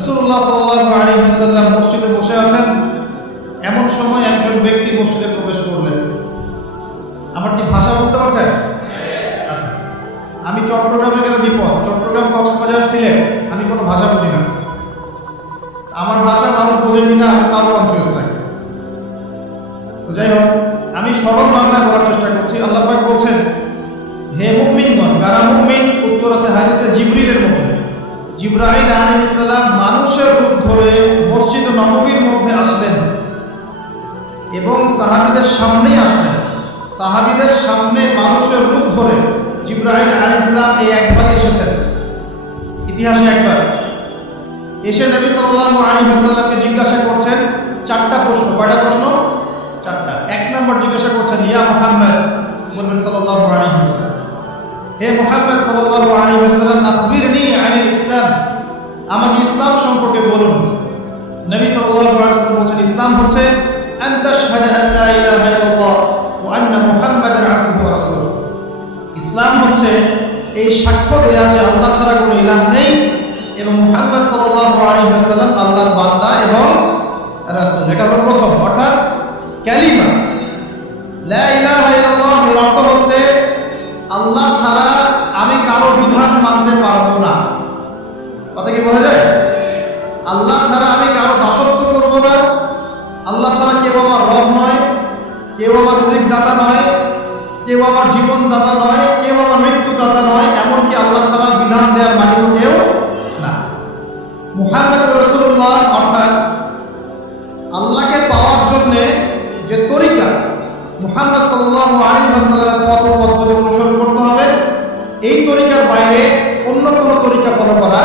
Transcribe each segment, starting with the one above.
রসুল্লাহ সাল্লাহ আলী সাল্লাম মসজিদে বসে আছেন। এমন সময় একজন ব্যক্তি মসজিদে প্রবেশ করলেন। আমার কি ভাষা বুঝতে পারছেন? আচ্ছা আমি চট্টগ্রামে গেলে বিপদ। চট্টগ্রাম কক্সবাজার সিলেট। আমি কোনো ভাষা বুঝি না। আমার ভাষা মানুষ বোঝে কিনা আমি তাও কনফিউজ থাকি। তো যাই হোক, আমি সরল বাংলায় বলার চেষ্টা করছি। আল্লাহ পাক বলছেন, হে মুমিনগণ কারা মুমিন, উত্তর আছে হাদিসে জিবরিলের মধ্যে জিব্রাহিল আলাইহিসসালাম মানুষের রূপ ধরে মসজিদ নববীর মধ্যে আসলেন এবং সাহাবীদের সামনেই আসলেন। সাহাবীদের সামনে মানুষের রূপ ধরে জিব্রাহিল আলাইহিসসালাম এই একবার এসেছেন। ইতিহাসে একবার। এসে নবী সাল্লাল্লাহু আলাইহি ওয়াসাল্লামকে জিজ্ঞাসা করছেন, চারটা প্রশ্ন, কয়টা প্রশ্ন? চারটা। এক নম্বর জিজ্ঞাসা করছেন, ইয়া মুহাম্মদ, বলবেন সাল্লাল্লাহু আলাইহি ওয়াসাল্লাম। হে মুহাম্মদ সাল্লাল্লাহু আলাইহি ওয়াসাল্লাম ইসলাম, আমাকে ইসলাম সম্পর্কে বলুন। নবী সাল্লাল্লাহু আলাইহি ওয়াসাল্লাম ইসলাম হচ্ছে আন ইলাহা ইল্লাল্লাহ ওয়া আন্না মুহাম্মাদান আবদুহু ওয়া রাসূলুহু। ইসলাম হচ্ছে এই সাক্ষ্য দেয়া যে আল্লাহ ছাড়া কোনো ইলাহ নেই এবং মুহাম্মদ সাল্লাল্লাহু আলাইহি ওয়াসাল্লাম আল্লাহর বান্দা এবং রাসূল। এটা হলো প্রথম, অর্থাৎ কালিমা লা ইলাহা ইল্লাল্লাহ এর অর্থ হচ্ছে, আল্লাহ ছাড়া আমি কারও বিধান মানতে পারব না। কথা কি বোঝা যায়? আল্লাহ ছাড়া আমি কারও দাসত্ব করব না। আল্লাহ ছাড়া কেউ আমার রব নয়, কেউ আমার রিজিক দাতা নয়, কেউ আমার জীবন দাতা নয়, কেউ আমার মৃত্যু দাতা নয়, এমনকি আল্লাহ ছাড়া বিধান দেওয়ার মালিক কেউ না। মুহাম্মদ রসুল্লাহ অর্থাৎ আল্লাহকে পাওয়ার জন্যে যে তরিকা মুহাম্মদ সাল্লাল্লাহু আলাইহি ওয়াসাল্লামের পথ পদ্ধতি অনুসরণ করতে হবে, এই তরিকার বাইরে অন্য কোনো তরিকা ফলো করা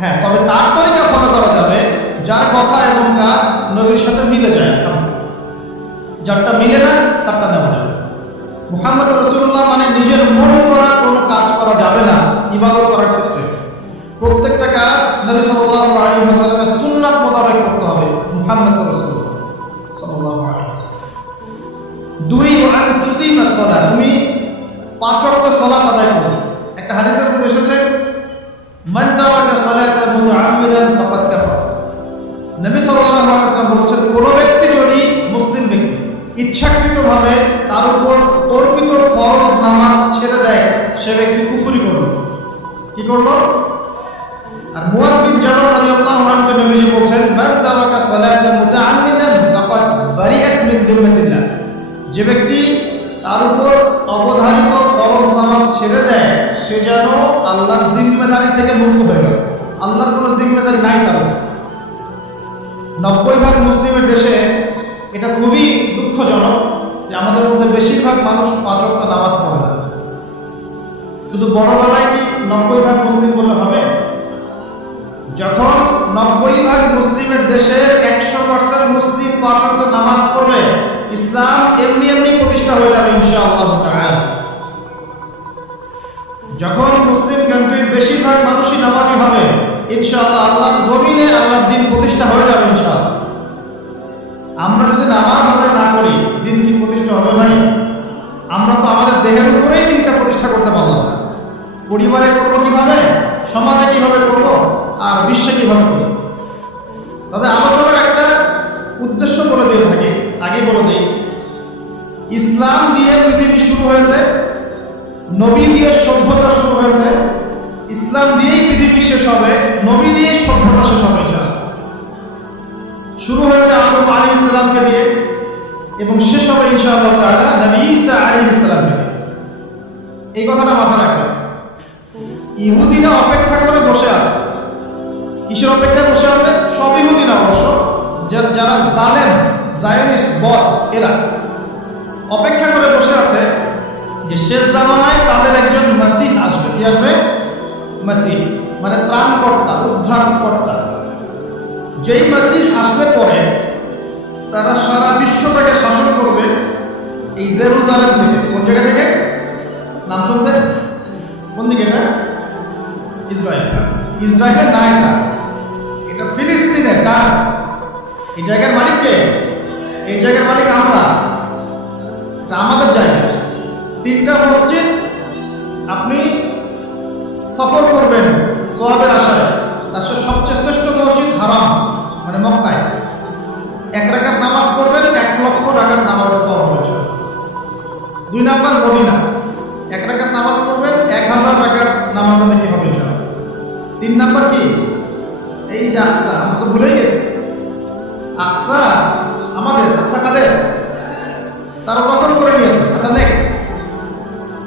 হ্যাঁ তবে তার তরিকা ফলো করা যাবে, যার কথা এবং কাজ নবীর সাথে মিলে যায় যারটা মিলে না, তারটা নেওয়া যাবে। মুহাম্মদ রসুল্লাহ মানে নিজের মন করা কোনো কাজ করা যাবে না, ইবাদত করার ক্ষেত্রে। প্রত্যেকটা কাজ নবী সাল্লাল্লাহু আলাইহি ওয়াসাল্লামের সুন্নাত মোতাবেক করতে হবে, মুহাম্মদ রাসূলুল্লাহ সাল্লাল্লাহু আলাইহি ওয়াসাল্লাম। দুই তুতি মাসওয়ালা তুমি পাঁচ ওয়াক্ত সালাত আদায় করবে। একটা হাদিসের মধ্যে এসেছে মান তারাকা সালাতান মুতাআম্মিদান ফাকাদ কাফার। নবী সাল্লাল্লাহু আলাইহি ওয়াসাল্লাম বলেছেন, কোন ব্যক্তি যদি মুসলিম ব্যক্তি ইচ্ছাকৃতভাবে তার উপর অর্পিত ফরজ নামাজ ছেড়ে দেয়, সে ব্যক্তি কুফরি করল। কি করল? আর মুয়াজ বিন জাবাল রাদিয়াল্লাহু আনহু নবীজি বলেন মান তারাকা সালাতান মুতাআম্মিদান ফাকাদ বারিআত মিন যিম্মাতিল্লাহ যে ব্যক্তি তার উপর অবধারিত ফরজ নামাজ ছেড়ে দেয়, সে যেন আল্লাহর জিম্মেদারি থেকে মুক্ত হয়ে গেল। আল্লাহর কোনো জিম্মেদারি নাই তার নব্বই ভাগ মুসলিমের দেশে এটা খুবই দুঃখজনক যে আমাদের মধ্যে বেশিরভাগ মানুষ পাঁচক্ত নামাজ পড়ে না। শুধু বড় বেলায় কি নব্বই ভাগ মুসলিম বললে হবে? যখন নব্বই ভাগ মুসলিমের দেশের একশো পার্সেন্ট মুসলিম পাঁচক্ত নামাজ পড়বে ইসলাম এমনি এমনি প্রতিষ্ঠা হয়ে যাবে ইনশাআল্লাহ তাআলা। যখন মুসলিম কান্ট্রির বেশিরভাগ মানুষই নামাজি হবে, ইনশাআল্লাহ আল্লাহর জমিনে আল্লাহর দিন প্রতিষ্ঠা হয়ে যাবে ইনশাআল্লাহ। আমরা যদি নামাজ আদায় না করি, দিন কি প্রতিষ্ঠা হবে ভাই? আমরা তো আমাদের দেহের উপরেই দিনটা প্রতিষ্ঠা করতে পারলাম পরিবারে করব কীভাবে? সমাজে কীভাবে করব? আর বিশ্বে কীভাবে করব? তবে আলোচনার একটা উদ্দেশ্য বলে দিয়ে থাকি। আগে বলে দিই। ইসলাম দিয়ে পৃথিবী শুরু হয়েছে, নবী দিয়ে সভ্যতা শুরু হয়েছে, ইসলাম দিয়েই পৃথিবী শেষ হবে, নবী দিয়ে সভ্যতা শেষ হবে। শুরু হয়েছে আদম আলী ইসলামকে দিয়ে, এবং শেষ হবে, ইনশাআল্লাহ তাআলা, নবী ঈসা আলাইহিস ইসলামকে দিয়ে। এই কথাটা মাথা রাখবেন ইহুদিরা অপেক্ষা করে বসে আছে। কিসের অপেক্ষায় বসে আছে? সব ইহুদিরা অবশ্য। যারা জালেম জায়নিস্ট বদ এরা। অপেক্ষা করে বসে আছে যে শেষ জামানায় তাদের একজন মাসিহ আসবে। কি আসবে? মাসিহ মানে ত্রাণকর্তা, উদ্ধারকর্তা। যেই মাসিহ আসলে পরে তারা সারা বিশ্বটাকে শাসন করবে এই জেরুজালেম থেকে। কোন জায়গা থেকে? নাম শুনছেন? কোন দিকে এটা? ইসরায়েল। ইসরায়েলের না এটা এটা ফিলিস্তিনের কার? এই জায়গার মালিক কে? এই জায়গার মালিক আমরা। আমাদের জায়গা। তিনটা মসজিদ আপনি সফর করবেন সোয়াবের আশায়। তার সবচেয়ে শ্রেষ্ঠ মসজিদ হারাম মানে মক্কায়। এক রাখার নামাজ পড়বেন, এক লক্ষ টাকার নামাজের সব হয়েছে দুই নাম্বার মদিনা। এক রাখার নামাজ পড়বেন, এক হাজার টাকার নামাজ আমি হবে তিন নাম্বার কি? এই যে আকসা, আমরা তো ভুলেই গেছি। আকসা আমাদের আকসা কাদের? তারা দখল করে নিয়েছে। আচ্ছা নেই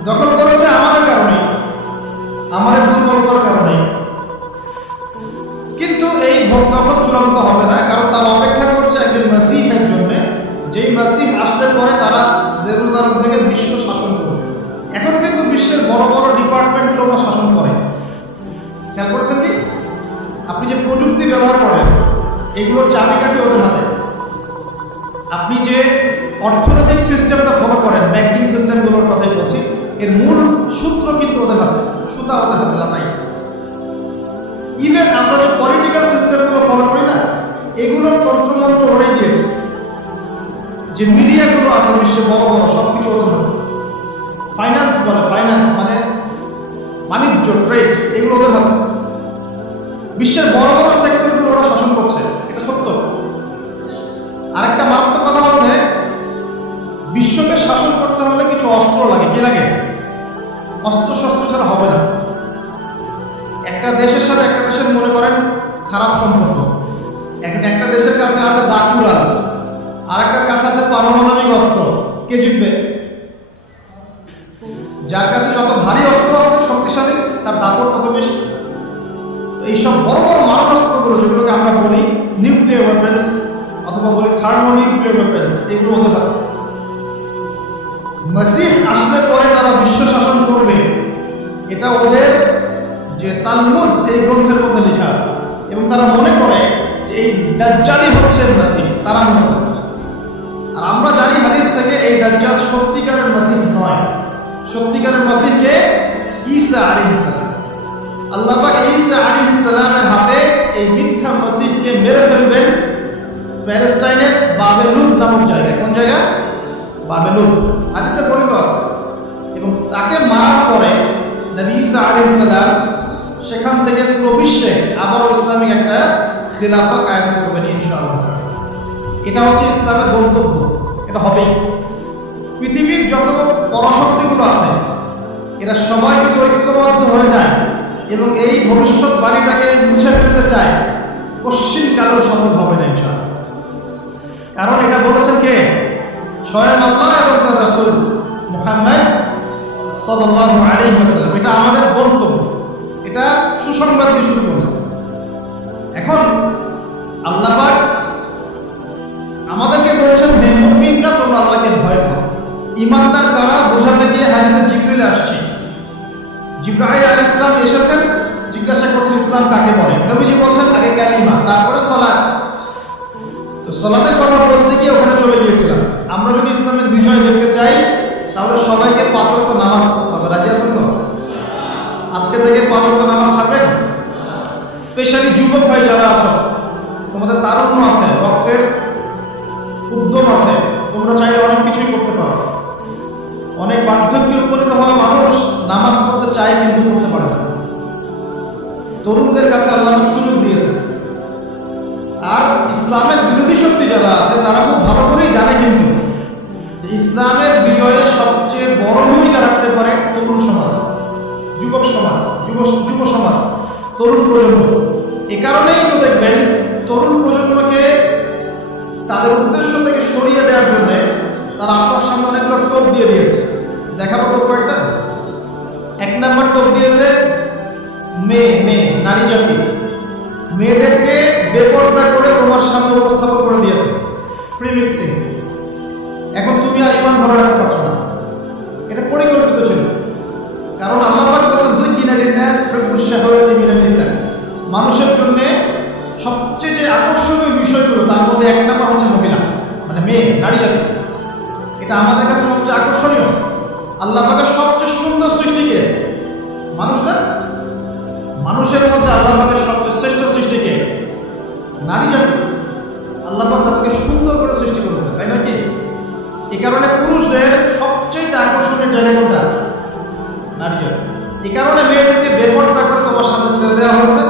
দখল করেছে আমাদের কারণে। আমাদের দুর্বলতার কারণে। কিন্তু এই ভোট দখল চূড়ান্ত হবে না, কারণ তারা অপেক্ষা করছে একজন মাসিহের জন্য যেই মাসিহ আসলে পরে তারা জেরুজালেম থেকে বিশ্ব শাসন করবে। এখন কিন্তু বিশ্বের বড় বড় ডিপার্টমেন্টগুলো ওরা শাসন করে। খেয়াল করেছেন কি? আপনি যে প্রযুক্তি ব্যবহার করেন, এগুলোর চাবিকাঠি ওদের হাতে। আপনি যে অর্থনৈতিক সিস্টেমটা ফলো করেন ব্যাংকিং সিস্টেমগুলোর কথাই বলছি, এর মূল সূত্র কিন্তু ওদের হাতে, সুতা ওদের হাতে নাই। ইভেন আমরা যে পলিটিক্যাল সিস্টেমগুলো ফলো করি না, এগুলোর তন্ত্রমন্ত্র ওরাই দিয়েছে। যে মিডিয়াগুলো আছে বিশ্বে বড় বড় সব কিছু ওদের হাতে। ফাইন্যান্স বলে ফাইন্যান্স মানে বাণিজ্য ট্রেড এগুলো ওদের হাতে। বিশ্বের বড় বড় সেক্টরগুলো ওরা শাসন করছে, এটা সত্য। অস্ত্র শস্ত্র ছাড়া হবে না। একটা দেশের সাথে একটা দেশের মনে করেন, খারাপ সম্পর্ক। এক- একটা দেশের কাছে আছে দাকুরাল আর একটার কাছে আছে পারমাণবিক অস্ত্র। কে জিতবে? যার কাছে যত ভারী অস্ত্র আছে, শক্তিশালী, তার দাপট তত বেশি। এইসব বড় বড় মারণাস্ত্রগুলো, যেগুলোকে আমরা বলি নিউক্লিয়ার ওয়েপেন্স অথবা বলি থার্মো নিউক্লিয়ার ওয়েপেন্স এগুলো হতে থাকে। মাসিহ আসলে পরে তারা বিশ্ব শাসন করবে। এটা ওদের যে তালমুদ, এই গ্রন্থের মধ্যে লেখা আছে। এবং তারা মনে করে যে এই দাজ্জালই হচ্ছে মাসিহ, তারা মনে করে। আর আমরা জানি হাদিস থেকে এই দাজ্জাল সত্যিকারের মাসিহ নয়। সত্যিকারের মাসিহকে ঈসা আলাইহিস সালাম। আল্লাহ ঈসা আলাইহিস সালামের হাতে এই মিথ্যা মাসিহকে মেরে ফেলবেন প্যালেস্টাইনের বাবেলুদ নামক জায়গায়। কোন জায়গা? বাবেলুদ হাদিসে বর্ণিত আছে। এবং তাকে মারার পরে নবী ঈসা আলাইহিস সালাম সেখান থেকে পুরো বিশ্বে আবারও ইসলামিক একটা খিলাফা কায়েম করবেন ইনশাআল্লাহ। এটা হচ্ছে ইসলামের গন্তব্য। এটা হবেই। পৃথিবীর যত পরাশক্তিগুলো আছে, এরা সবাই যদি ঐক্যবদ্ধ হয়ে যায় এবং এই ভবিষ্যৎ বাণীটাকে মুছে ফেলতে চায় পশ্চিম কালেও সফল হবে না ইনশাআল্লাহ। কারণ এটা বলেছেন কে? স্বয়ং আল্লাহ এবং তার রাসূল মুহাম্মদ সাল্লাল্লাহু আলাইহি এটা আমাদের গন্তব্য। এটা সুসংবাদ দিয়ে শুরু করলাম। এখন আল্লাহ আমাদেরকে বলছেন, হে মুমিনরা, তোমরা আল্লাহকে ভয় করো ইমানদার দ্বারা বোঝাতে গিয়ে হাদিসে জিব্রিল আসছে। জিব্রাহিম আলাইহিস ইসলাম এসেছেন, জিজ্ঞাসা করছেন, ইসলাম কাকে বলে? নবীজি বলছেন, আগে কালিমা তারপরে সালাত। তো সালাতের কথা বলতে গিয়ে ওখানে চলে গিয়েছিলাম। আমরা যদি ইসলামের বিজয় দেখতে চাই, তাহলে সবাইকে পাঁচ নামাজ পড়তে হবে। রাজি আছেন তো? আজকে থেকে পাঁচ ওয়াক্ত নামাজ ছাড়বেন? স্পেশালি যুবক ভাই যারা আছো, তোমাদের তারুণ্য আছে, রক্তের উদ্যম আছে, তোমরা চাইলে অনেক কিছুই করতে পারো। অনেক বার্ধক্যে উপনীত হওয়া মানুষ নামাজ পড়তে চায় কিন্তু করতে পারে না। তরুণদের কাছে আল্লাহ সুযোগ দিয়েছে আর ইসলামের বিরোধী শক্তি যারা আছে, তারা খুব ভালো করেই জানে কিন্তু। ইসলামের বিজয়ে সবচেয়ে বড় ভূমিকা রাখতে পারে তরুণ সমাজ, যুবক সমাজ, যুব যুব সমাজ, তরুণ প্রজন্ম। এ কারণেই তো দেখবেন তরুণ প্রজন্মকে তাদের উদ্দেশ্য থেকে সরিয়ে দেওয়ার জন্য তারা আপনার সামনে অনেকগুলো টোপ দিয়ে দিয়েছে। দেখাবো টোপ কয়েকটা। এক নাম্বার টোপ দিয়েছে মেয়ে মেয়ে, নারী জাতি। মেয়েদেরকে বেপর্দা করে তোমার সামনে উপস্থাপন করে দিয়েছে। Free mixing. এখন তুমি আর ইমান ধরে রাখতে পারছ না। এটা পরিকল্পিত ছিল। কারণ আল্লাহ পাক বলেছেন যুজ্জিনা লিন-নাস হুব্বুশ শাহাওয়াতি মিনান নিসা। মানুষের জন্য সবচেয়ে যে আকর্ষণীয় বিষয়গুলো, তার মধ্যে এক নাম্বার হচ্ছে মহিলা মানে মেয়ে, নারী জাতি। এটা আমাদের কাছে সবচেয়ে আকর্ষণীয়। আল্লাহ পাকের সবচেয়ে সুন্দর সৃষ্টিকে মানুষ না মানুষের মধ্যে আল্লাহ পাকের সবচেয়ে শ্রেষ্ঠ সৃষ্টিকে নারী জাতি। আল্লাহ পাক তাদেরকে সুন্দর করে সৃষ্টি করেছে তাই নয় কি? এই কারণে পুরুষদের সবচেয়ে আকর্ষণের জায়গা কোনটা? নারী এ কারণে মেয়েদেরকে বেপর্দা করে তোমার সামনে ছেড়ে দেওয়া হয়েছে।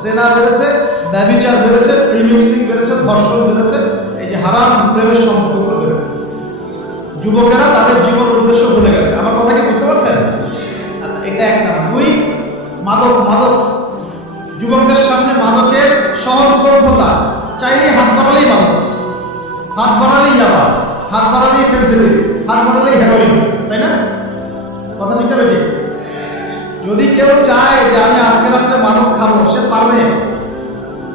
সেনা বেড়েছে ব্যবিচার বেড়েছে ফ্রি মিক্সিং বেড়েছে, ধর্ষণ বেড়েছে, এই যে হারাম প্রেমের সম্পর্কগুলো বেড়েছে। যুবকেরা তাদের জীবন উদ্দেশ্য ভুলে গেছে। আমার কথা কি বুঝতে পারছেন? আচ্ছা এটা এক নাম দুই, মাদক মাদক। যুবকদের সামনে মাদকের সহজলভ্যতা। চাইলে হাত বাড়ালেই মাদক। হাত বাড়ালেই ইয়াবা। হাত বাড়ালেই ফেন্সিডিল হাত বাড়ালেই হেরোইন, তাই না? কথা হবে ঠিক যদি কেউ চায় যে আমি আজকে রাত্রে মাদক খাব, সে পারবে।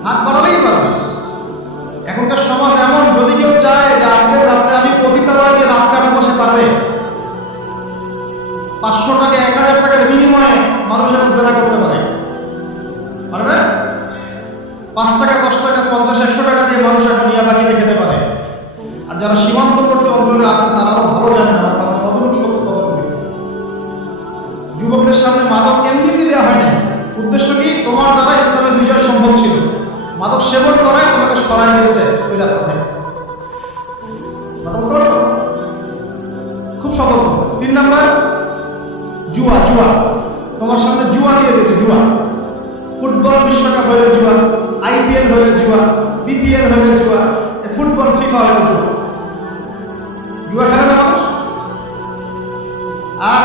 হাত বাড়ালেই পারবে। এখনকার সমাজ এমন, যদি কেউ চায় যে আজকের রাত্রে আমি পতিতালয়ে রাত কাটাবো, সে পারবে। পাঁচশো টাকা, এক হাজার টাকার বিনিময়ে মানুষ এখন জেনা করতে পারে। না? পাঁচ টাকা, দশ টাকা, পঞ্চাশ, একশো টাকা দিয়ে মানুষ এখন ইয়াবা কিনে খেতে পারে। যারা সীমান্তবর্তী অঞ্চলে আছেন, তারা আরও ভালো জানেন আমার কথা কতটুকু সত্য, কতটুকু যুবকদের সামনে মাদক এমনি এমনি দেওয়া হয় না উদ্দেশ্য কি? তোমার দ্বারা ইসলামের বিজয় সম্ভব ছিল। মাদক সেবন করাই তোমাকে সরাই দিয়েছে ওই রাস্তা থেকে। খুব সতর্ক। তিন নাম্বার, জুয়া জুয়া। তোমার সামনে জুয়া দিয়ে দিয়েছে, জুয়া। ফুটবল বিশ্বকাপ হইলে জুয়া, আইপিএল হইলে জুয়া, বিপিএল হইলে জুয়া ফুটবল ফিফা হইলে জুয়া। জুয়া খেলে মানুষ। আর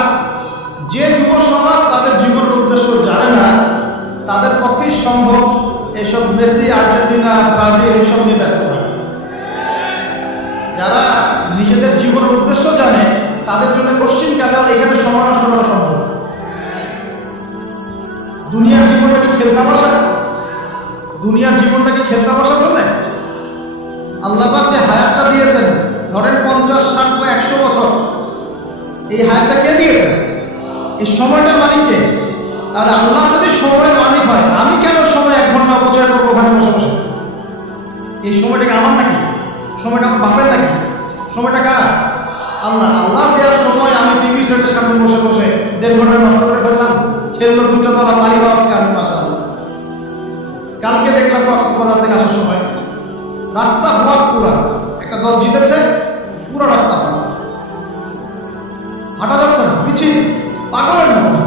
যে যুব সমাজ তাদের জীবনের উদ্দেশ্য জানে না, তাদের পক্ষেই সম্ভব এসব মেসি, আর্জেন্টিনা, ব্রাজিল এসব নিয়ে ব্যস্ত থাকে। যারা নিজেদের জীবনের উদ্দেশ্য জানে, তাদের জন্য কোশ্চিন কালেও এখানে সময় নষ্ট করা সম্ভব? দুনিয়ার জীবনটা কি খেলতে বসা দুনিয়ার জীবনটা কি খেলতে বসার জন্য আল্লাহবাক যে হায়াতটা দিয়েছেন ধরেন পঞ্চাশ, ষাট বা একশো বছর, এই হায়ারটা কে দিয়েছে? এই সময়টার মালিক কে? আর আল্লাহ যদি সময়ের মালিক হয়, আমি কেন সময় এক ঘণ্টা অপচয় করব ওখানে বসে বসে? এই সময়টাকে আমার নাকি? সময়টা আমার বাপের নাকি? সময়টা কার? আল্লাহ আল্লাহ দেওয়ার সময় আমি টিভি সেটের সামনে বসে বসে দেড় ঘণ্টা নষ্ট করে ফেললাম, খেললো দুটো দলা তালি বাজছে আমি মাসা কালকে দেখলাম কক্সবাজার থেকে আসার সময়, রাস্তা ব্লক পুরা। একটা দল জিতেছে, পুরো রাস্তা ব্লক হাঁটা যাচ্ছে না মিছিল পাগলের মতো।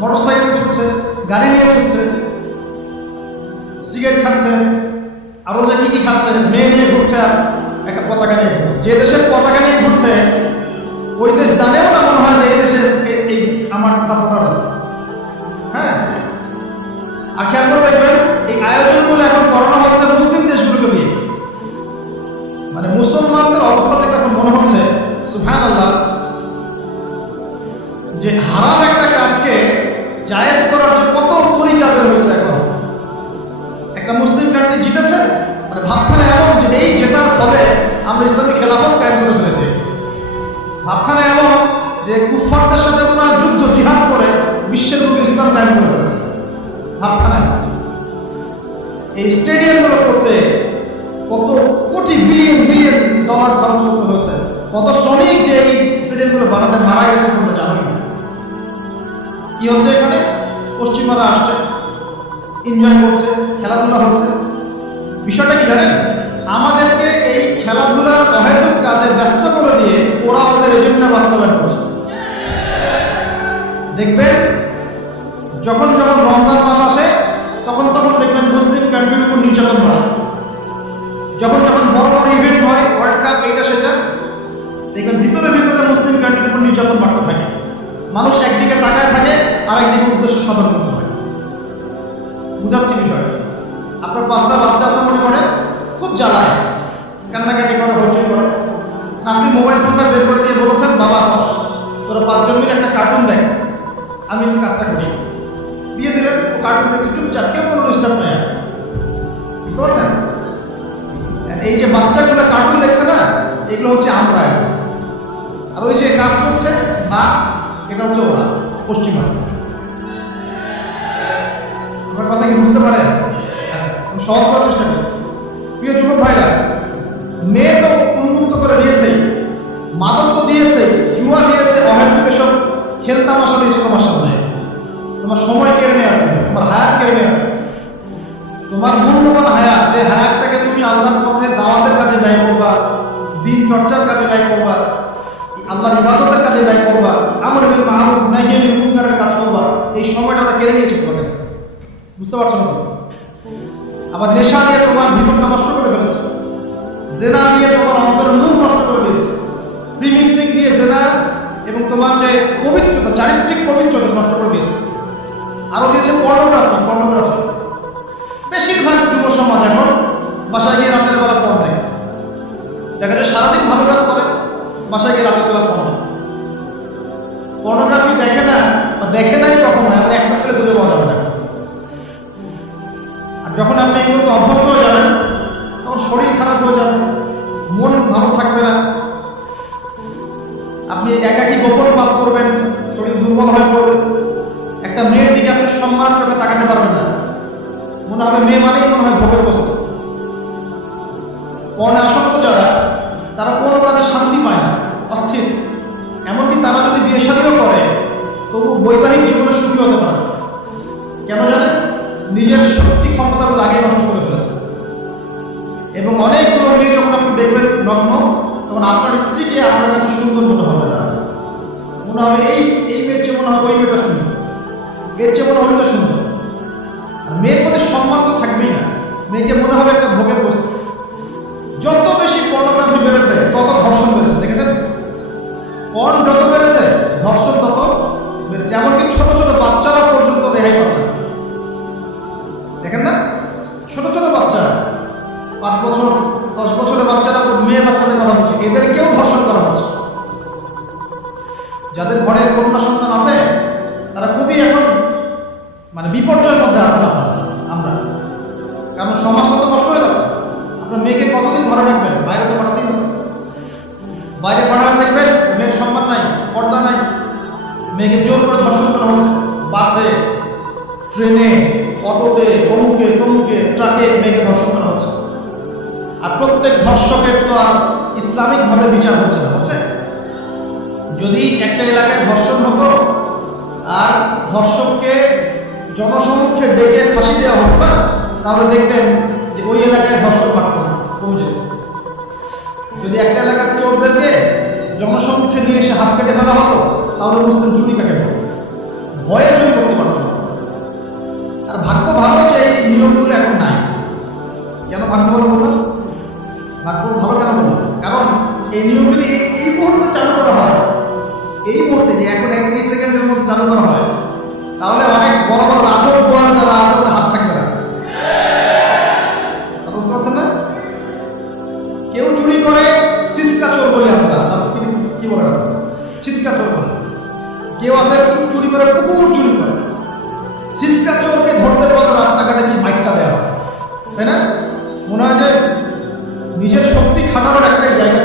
মোটর সাইকেল ছুটছে, গাড়ি নিয়ে ছুটছে, সিগারেট খাচ্ছে, আরও যে কি কি খাচ্ছে, মেয়ে নিয়ে ঘুরছে আর একটা পতাকা নিয়ে ঘুরছে। যে দেশের পতাকা নিয়ে ঘুরছে, ওই দেশ জানেও না মনে হয় যে এই দেশে এ- এই আমার সাপোর্টার আছে। হ্যাঁ? আর খেয়াল করে দেখবেন, এই আয়োজনগুলো রমজান মাস আসে, তখন তখন দেখবেন মুসলিম কান্ট্রির উপর নির্যাতন বাড়ে। যখন যখন বড় বড় ইভেন্ট হয় ওয়ার্ল্ড কাপ এটা সেটা, দেখবেন ভিতরে ভিতরে মুসলিম কান্ট্রির উপর নির্যাতন বাড়তে থাকে। মানুষ একদিকে তাকায় থাকে আর একদিকে উদ্দেশ্য সাধন করতে হয়। বুঝাচ্ছি বিষয় আপনার পাঁচটা বাচ্চা আছে মনে করেন, খুব জ্বালায়। কান্নাকাটি করে, হইচই করে। আপনি মোবাইল ফোনটা বের করে দিয়ে বলেছেন, বাবা, বস, তোরা পাঁচজন মিলে একটা কার্টুন দেখ। আমি একটু কাজটা করি। দিয়ে দিলেন ও কার্টুন দেখছে, চুপচাপ, কেউ কোনো ডিস্টার্ব নেই বুঝতে পারছেন? এই যে বাচ্চাগুলো কার্টুন দেখছে না, এগুলো হচ্ছে আমরা আর ওই যে কাজ করছে বা এটা হচ্ছে ওরা, পশ্চিমা। আমার কথা কি বুঝতে পারেন? আচ্ছা সহজ করার চেষ্টা করছি। প্রিয় যুবক ভাইরা, মেয়ে তো উন্মুক্ত করে দিয়েছে মাদক তো দিয়েছে জুয়া দিয়েছে, অহেতুক এসব খেলতামাশা দিয়েছে তোমার সামনে তোমার সময় কেড়ে নেওয়ার জন্য, তোমার হায়াত কেড়ে নেওয়ার জন্য। তোমার মূল্যবান হায়াত, যে হায়াতটাকে তুমি আল্লাহর পথে দাওয়াতের কাছে ব্যয় করবা, দিন চর্চার কাজে ব্যয় করবা, আল্লাহর ইবাদতের কাজে ব্যয় করবা, আমার বিল নাহিয়ানিল মুনকারের কাজ করবা, এই সময়টা ওরা কেড়ে নিয়েছে তোমার কাছ থেকে। বুঝতে পারছ না আবার নেশা দিয়ে তোমার ভিতরটা নষ্ট করে ফেলেছে। জেনা দিয়ে তোমার অন্তর নূর নষ্ট করে দিয়েছে ফ্রি মিক্সিং দিয়ে জেনা এবং তোমার যে পবিত্রতা, চারিত্রিক পবিত্রতা নষ্ট করে দিয়েছে। আরও দিয়েছে পর্নোগ্রাফি পর্নোগ্রাফি বেশিরভাগ যুব সমাজ এখন বাসায় গিয়ে রাতের বেলা পণ দেখে। দেখা যায় সারাদিন ভালো কাজ করে, বাসায় গিয়ে রাতের বেলা পণ দেখে। পর্নোগ্রাফি দেখে না বা দেখে নাই কখনো, এমন একটা ছেলে খুঁজে পাওয়া যাবে না। আর যখন আপনি এগুলোতে অভ্যস্ত হয়ে যাবেন, তখন শরীর খারাপ হয়ে যাবে, মন ভালো থাকবে না। আপনি একাকি গোপন পাপ করবেন, শরীর দুর্বল হয়ে পড়বে। একটা মেয়ের দিকে সম্মান চোখে তাকাতে পারবেন না। মনে হবে মেয়ে মানেই মনে হয় ভোগের বস্তু। পর্ণে আসক্ত যারা, তারা কোনো কাজে শান্তি পায় না, অস্থির। এমনকি তারা যদি বিয়ে শাদীও করে, তবু বৈবাহিক জীবনে সুখী হতে পারে কেন জানেন? নিজের শক্তি ক্ষমতাগুলো আগে নষ্ট করে ফেলেছে। এবং অনেকগুলো মেয়ে যখন আপনি দেখবেন নগ্ন, তখন আপনার স্ত্রীকে আপনার কাছে সুন্দর মনে হবে না। মনে হবে এই এই মেয়ের চেয়ে মনে হবে ওই মেয়েটা সুন্দর। এর চেয়ে মনে ওইটা সুন্দর। আর মেয়ের মধ্যে সম্মান তো থাকবেই না। মেয়েকে মনে হবে একটা ভোগের বস্তু। যত বেশি পর্নোগ্রাফি বেড়েছে, তত ধর্ষণ বেড়েছে, দেখেছেন? পর্ন যত বেড়েছে, ধর্ষণ তত বেড়েছে। এমনকি ছোট ছোট বাচ্চারা পর্যন্ত রেহাই পাচ্ছে। দেখেন না? ছোট ছোট বাচ্চা, পাঁচ বছর, দশ বছরের বাচ্চারা মেয়ে বাচ্চাদের কথা বলছে। এদেরকেও ধর্ষণ করা হচ্ছে। যাদের ঘরে কন্যা সন্তান আছে, তারা খুবই এখন মানে বিপর্যয়ের মধ্যে আছেন আপনারা, আমরা। কারণ সমাজটা তো কষ্ট হয়ে যাচ্ছে। আপনার মেয়েকে কতদিন ঘরে রাখবেন? বাইরে তো পাঠাতেই হবে। বাইরে পাঠানো দেখবেন মেয়ের সম্মান নাই, পর্দা নাই। মেয়েকে জোর করে ধর্ষণ করা হচ্ছে। বাসে, ট্রেনে, অটোতে অমুকে তমুকে, ট্রাকে মেয়েকে ধর্ষণ করা হচ্ছে। আর প্রত্যেক ধর্ষকের তো আর ইসলামিকভাবে বিচার হচ্ছে না। জনসমক্ষে ডেকে ফাঁসি দেওয়া হতো না, তাহলে দেখতেন যে ওই এলাকায় ধর্ষণ বাড়ত না কমে যেত যদি একটা এলাকার চোরদেরকে জনসমক্ষে নিয়ে এসে হাত কেটে ফেলা হতো, তাহলে বুঝতেন চুরি কাকে ভয়ে চুরি করতে পারত না। আর ভাগ্য ভালো যে এই নিয়মগুলো এখন নাই। কেন ভাগ্য ভালো বললাম ভাগ্য ভালো কেন বললাম কারণ এই নিয়ম যদি এই- মুহূর্তে চালু করা হয়। এই মুহূর্তে যে এখন এক সেকেন্ডের মধ্যে চালু করা হয়। তাহলে অনেক বড় বড় রাঘব গোয়াল যারা আছে, ওদের হাত থাকবে না। বুঝতে পারছেন না? কেউ চুরি করে, সিসকা চোর বলি আমরা। কি বলে আপনারা চোর বলে। কেউ চু- চুরি করে পুকুর চুরি করে। সিসকা চোরকে ধরতে পারলে রাস্তাঘাটে কি মাইকটা দেওয়া। তাই না? মনে হয় যে নিজের শক্তি খাটানোর একটাই জায়গা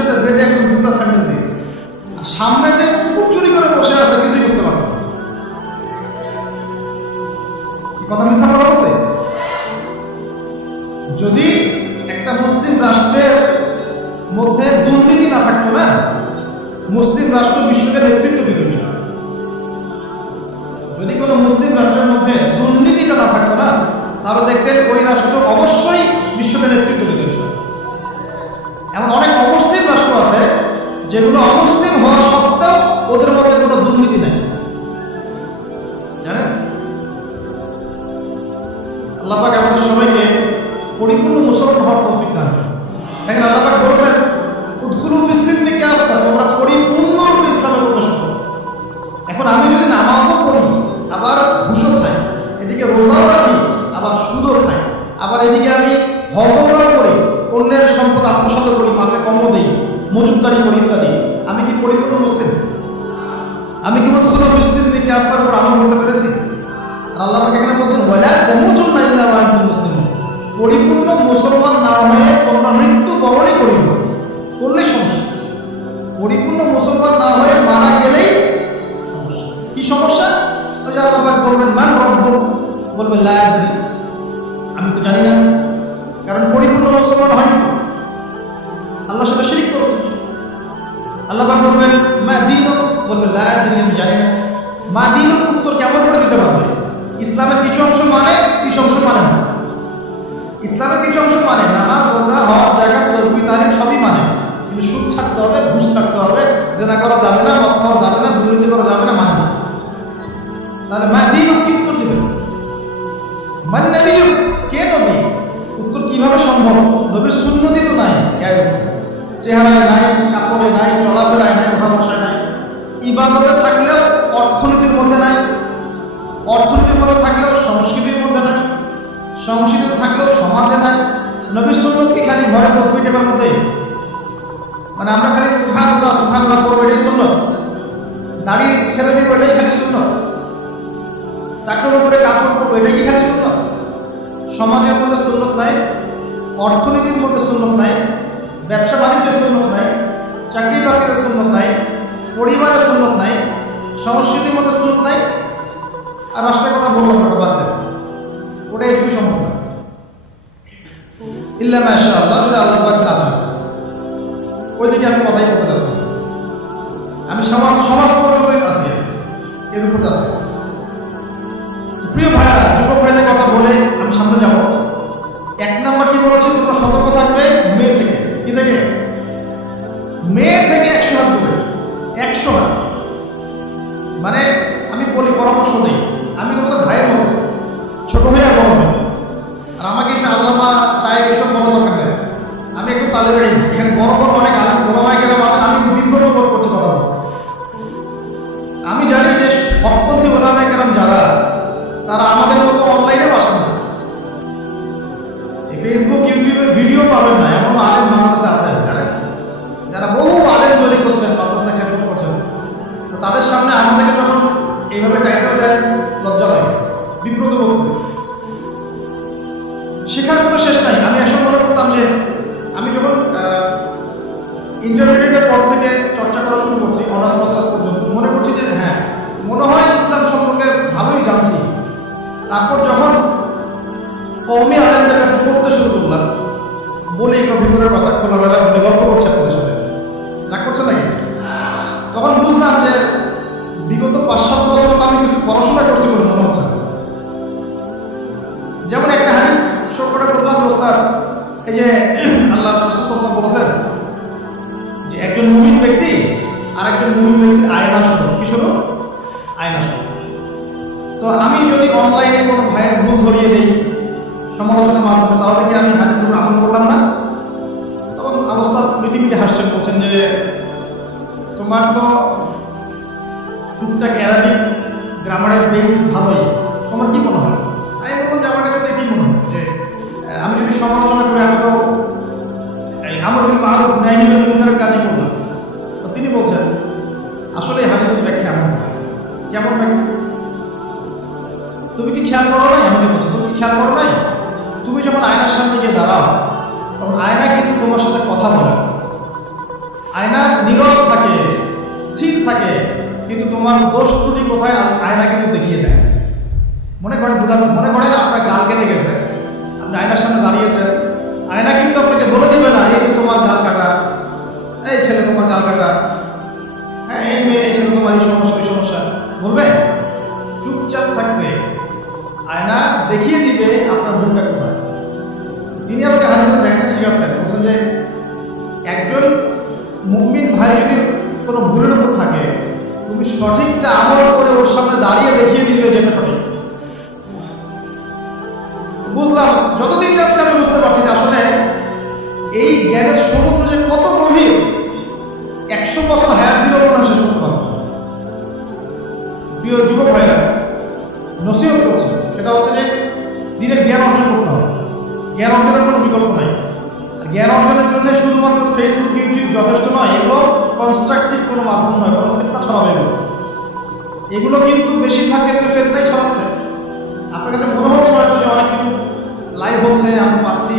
সাথে বেঁধে একদম জুতা স্যান্ডেল দিয়ে। আর সামনে যে কুকুর চুরি করে বসে আছে, কিছুই করতে পারতো কথা মিথ্যা বলা হচ্ছে যদি একটা মুসলিম রাষ্ট্রের মধ্যে দুর্নীতি না থাকতো না, মুসলিম রাষ্ট্র বিশ্বকে নেতৃত্ব দিত। যদি কোনো মুসলিম রাষ্ট্রের মধ্যে দুর্নীতিটা না থাকতো না, তাহলে দেখতেন ওই রাষ্ট্র অবশ্যই বিশ্বকে নেতৃত্ব দিত পরিপূর্ণ মুসলমান হওয়ার তৌফিক দান। দেখেন আল্লাহ বলেছেন, উদখুলু ফিসসিলমি কাফা তোমরা পরিপূর্ণরূপে ইসলামে প্রবেশ করো এখন আমি যদি নামাজও পড়ি, আবার ঘুষও খাই, এদিকে রোজাও রাখি, আবার সুদও খাই, আবার এদিকে আমি হজমরাও করি, অন্যের সম্পদ আত্মসাত করি পাপে কম্ম দিই, মজুমদারি করি ইত্যাদি আমি কি পরিপূর্ণ মুসলিম? আমি কি উদখুলু ফিসসিলমি কাফার উপর আমল করতে পেরেছি? আর আল্লাহ এখানে বলছেন, ওয়ালা জামুতুন্না ইল্লা ওয়া আনতুম মুসলিমুন পরিপূর্ণ মুসলমান না হয়ে তোমরা মৃত্যু বরণই করিও। করলে সমস্যা। পরিপূর্ণ মুসলমান না হয়ে মারা গেলেই সমস্যা। কি সমস্যা? ওই যে আল্লাহ বলবেন, মান রব্বুক? বলবে, লা আদরি। আমি তো জানি না। কারণ পরিপূর্ণ মুসলমান হয়নি তো। আল্লাহ সাথে শিরিক করেছে। আল্লাহ বলবেন, মা দিনুক? বলবে, লা আদরি, আমি জানি না। মা দিনুক উত্তর কেমন করে দিতে পারবে? ইসলামের কিছু অংশ মানে কিছু অংশ মানে না। ইসলামের কিছু অংশ মানে নামাজ, রোজা, হজ জায়গা তসবি তালিম সবই মানে। কিন্তু সুদ ছাড়তে হবে, ঘুষ ছাড়তে হবে, জেনা করা যাবে না, মদ খাওয়া যাবে না, দুর্নীতি করা যাবে না মানে না। তাহলে মা দিন কি উত্তর দিবেন? মানে কে নবী? উত্তর কীভাবে সম্ভব? নবীর সুন্নতি তো নাই চেহারায় নাই, কাপড়ে নাই, চলাফেরায় নাই কথা ভাষায় নাই। ইবাদতে থাকলেও অর্থনীতির মধ্যে নাই। অর্থনীতির মধ্যে থাকলেও সংস্কৃতির মধ্যে নাই। সংস্কৃতি থাকলেও সমাজে নাই। নবী সুন্নত কি খালি ঘরে তসবি টেপার মধ্যেই মানে আমরা খালি সুহানুল্লাহ সুহানুল্লাহ করব, এটাই সুন্নত। দাড়ি ছেড়ে দিব, এটাই খালি সুন্নত। টাকার উপরে কাপড় করব এটাই কি খালি সুন্নত? সমাজের মধ্যে সুন্নত নাই, অর্থনীতির মধ্যে সুন্নত নাই, ব্যবসা বাণিজ্যের সুন্নত নাই, চাকরি বাকরিতে সুন্নত নাই পরিবারের সুন্নত নাই, সংস্কৃতির মধ্যে সুন্নত নাই। আর রাষ্ট্রের কথা বললাম বাদ দেন। ওটা এটুকু সম্ভব। না ইল্লা মাশা আল্লাহ যদি আল্লাহ পাক না চান ওই দিকে আমি কথাই বলতে যাচ্ছি আমি সমাজ সমাজ প্রচলিত আছি। এর উপর যাচ্ছি প্রিয় ভাইয়ারা, যুবক ভাইদের কথা বলে আমি সামনে যাব। এক নাম্বার কি বলেছি? তোমরা সতর্ক থাকবে মেয়ে থেকে। কি থেকে? মেয়ে থেকে একশো হাত দূরে। একশো হাত। মানে আমি বলি পরামর্শ দিই। হকপন্থী কেরাম যারা, তারা আমাদের মতো অনলাইনে বাসা না। ফেসবুক ইউটিউবে ভিডিও পাবেন না, এমন আলেম বাংলাদেশে আছেন জানেন যারা বহু আলেম তৈরি করছেন, মাদ্রাসা খেদমত করছেন। তাদের সামনে আমাদেরকে যখন এইভাবে টাইটেল কিন্তু তোমার দোষ ত্রুটি কোথায় আয়না কিন্তু দেখিয়ে দেয়। মনে করেন, বোঝাচ্ছে, মনে করেন আপনার গাল কেটে গেছে। আপনি আয়নার সামনে দাঁড়িয়েছেন। আয়না কিন্তু আপনাকে বলে দিবে না, এই তোমার গাল কাটা, এই ছেলে তোমার গাল কাটা। হ্যাঁ এই মেয়ে, এই ছেলে তোমার এই সমস্যা এই সমস্যা। বলবে? চুপচাপ থাকবে। আয়না দেখিয়ে দিবে আপনার ভুলটা কোথায়। তিনি আমাকে হাদিসের ব্যাখ্যা শিখাচ্ছেন। বলছেন যে, একজন মুমিন ভাই যদি কোনো ভুল তুমি সঠিকটা আমল করে ওর সামনে দাঁড়িয়ে দেখিয়ে দিবে যেটা সঠিক। বুঝলাম? যতদিন যাচ্ছে আমি বুঝতে পারছি যে আসলে এই জ্ঞানের সমুদ্র যে কত গভীর, একশো বছর হায়াত দিলেও মনে হয় শেষ করতে পারব। প্রিয় যুবক ভাইরা, নসিহত করছি। সেটা হচ্ছে যে দিনের জ্ঞান অর্জন করতে হবে। জ্ঞান অর্জনের কোনো বিকল্প নাই। জ্ঞান অর্জনের জন্য শুধুমাত্র ফেসবুক ইউটিউব যথেষ্ট নয়, এগুলো কনস্ট্রাকটিভ কোনো মাধ্যম নয় কোনো ফেতনা ছড়াবে এগুলো। এগুলো কিন্তু বেশিরভাগ ক্ষেত্রে ফেতনাই ছড়াচ্ছে। আপনার কাছে মনে হচ্ছে হয়তো যে অনেক কিছু লাইভ হচ্ছে আমরা পাচ্ছি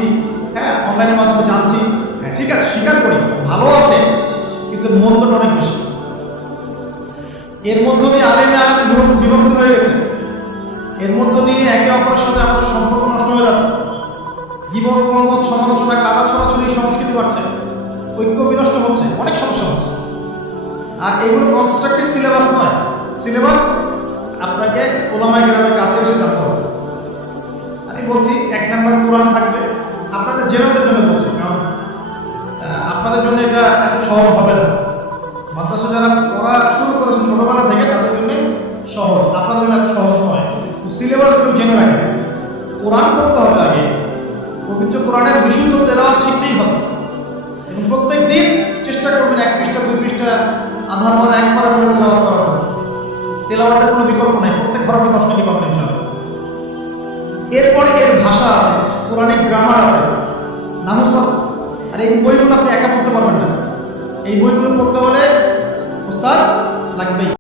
হ্যাঁ অনলাইনের মাধ্যমে জানছি হ্যাঁ ঠিক আছে, স্বীকার করি, ভালো আছে, কিন্তু মন্দটা অনেক বেশি। এর মধ্য দিয়ে আলেমে আলেমে বিভক্ত হয়ে গেছে। এর মধ্য দিয়ে একে অপরের সাথে আমাদের সম্পর্ক নষ্ট হয়ে যাচ্ছে। জীবন তহমত সমালোচনা কাদা ছড়াছড়ি সংস্কৃতি বাড়ছে। ঐক্য বিনষ্ট হচ্ছে, অনেক সমস্যা হচ্ছে। আর এগুলো কনস্ট্রাকটিভ সিলেবাস নয়। সিলেবাস আপনাকে ওলামাই গ্রামের কাছে এসে জানতে হবে। আমি বলছি, এক নাম্বার কোরআন থাকবে। আপনাদের জেনারেলদের জন্য বলছি, কারণ আপনাদের জন্য এটা এত সহজ হবে না। মাদ্রাসা যারা পড়া শুরু করেছেন ছোটবেলা থেকে, তাদের জন্য সহজ। আপনাদের জন্য এত সহজ নয়। সিলেবাসগুলো জেনে রাখেন। কোরআন পড়তে হবে আগে। পবিত্র কোরআনের বিশুদ্ধ তেলাওয়াত শিখতেই হবে। এবং প্রত্যেক দিন চেষ্টা করবেন এক পৃষ্ঠা, দুই পৃষ্ঠা, আধার পর একবারে করে তেলাওয়াত করার জন্য। তেলাওয়াতের কোনো বিকল্প নাই, প্রত্যেক হরফে দশ নাকি পাবেন ইনশাআল্লাহ। এরপরে এর ভাষা আছে কোরআনিক গ্রামার আছে। নাহুসব আর এই বইগুলো আপনি একা পড়তে পারবেন না। এই বইগুলো পড়তে হলে ওস্তাদ লাগবেই।